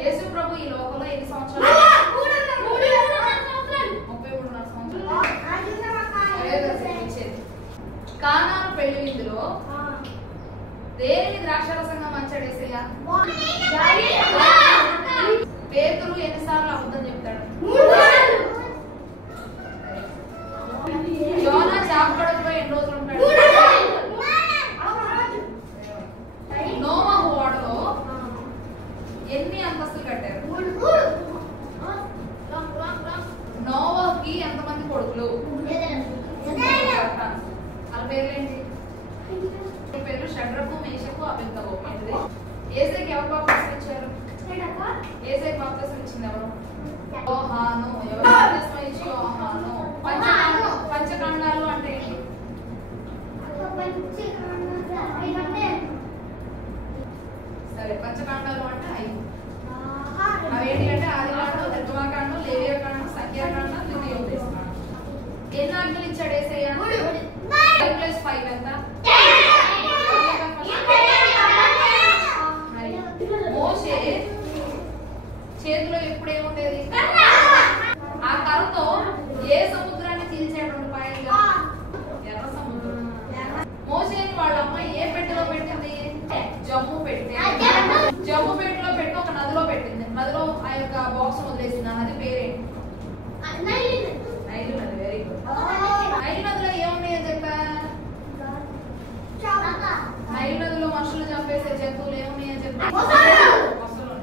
యేసు ప్రభు ఈ లోకంలో ఎన్ని సంవత్సరాలు? 33 సంవత్సరాలు. కానాను పెళ్లి విందులో దేని ద్రాక్షరసంగా మంచాడేసయ్యా? పేతురు ఎన్నిసార్లు అబద్ధం చెప్తాడు? యోనా చాపకడలో ఎన్ని రోజులు ఉంటాడు? నోవహు ఓడలో ఎన్ని అంతస్తులు కట్టారు? నోవహుకి ఎంతమంది కొడుకులు? వాళ్ళ పేర్లేంటి? పేర్లు షడ్రకు, మేషకు, అబేద్నెగో. యేసయ్యకి ఎవరు బాప్తిసం ఇచ్చారు? యేసయ్యకి బాప్తిసం ఇచ్చింది ఎవరు? యోహాను. ఎవరు బాప్తిసం ఇచ్చి? యోహాను. పంచకాండాలు అంటే ఏంటి? సరే, పంచకాండాలు అంటే 5. అవేంటి అంటే ఆదికాండం, నిర్గమకాండం, లేవియకాండం, సంఖ్యాకాండం, ద్వితీయోపదేశకాండం. ఎన్ని ఆజ్ఞలు ఇచ్చాడు యేసయ్య? 5+5 ఎంత? మోషే చేతిలో ఎప్పుడేముండేది? ఆ కర్రతో ఏ సముద్రాన్ని చీల్చేటువంటి పాయలుగా? ఎర్ర సముద్రం. మోషేని వాళ్ళ అమ్మ ఏ పెట్టెలో పెట్టింది? జమ్ము పెట్టె. జమ్ము పెట్టెలో పెట్టి ఒక నదిలో పెట్టింది. నదిలో ఆ యొక్క బాక్స్ వదిలేసింది. ఆ నది పేరేంటి? నైలు నది. Very good. నైలు నదిలో ఏమున్నాయని చెప్పా? నైలు నదిలో మనుషులు చంపేసే జంతువులు ఏమున్నాయని చెప్పా? మొసలు.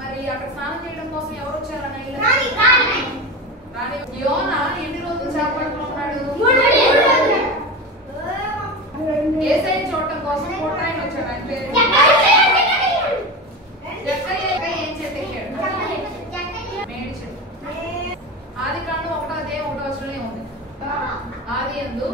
మరి అక్కడ స్నానం చేయడం కోసం ఎవరు వచ్చారు? నైలు. యోనా ఎన్ని రోజులు చేపట్టుకున్నాడు? యేసయ్యని చూడటం కోసం కొట్టాయన వచ్చాడు. ఆయన పేరు ఏం చెట్టు ఎక్కాడు? మేడి చెట్టు. ఆదికాండం 1:1 ఉంది. ఆదియందు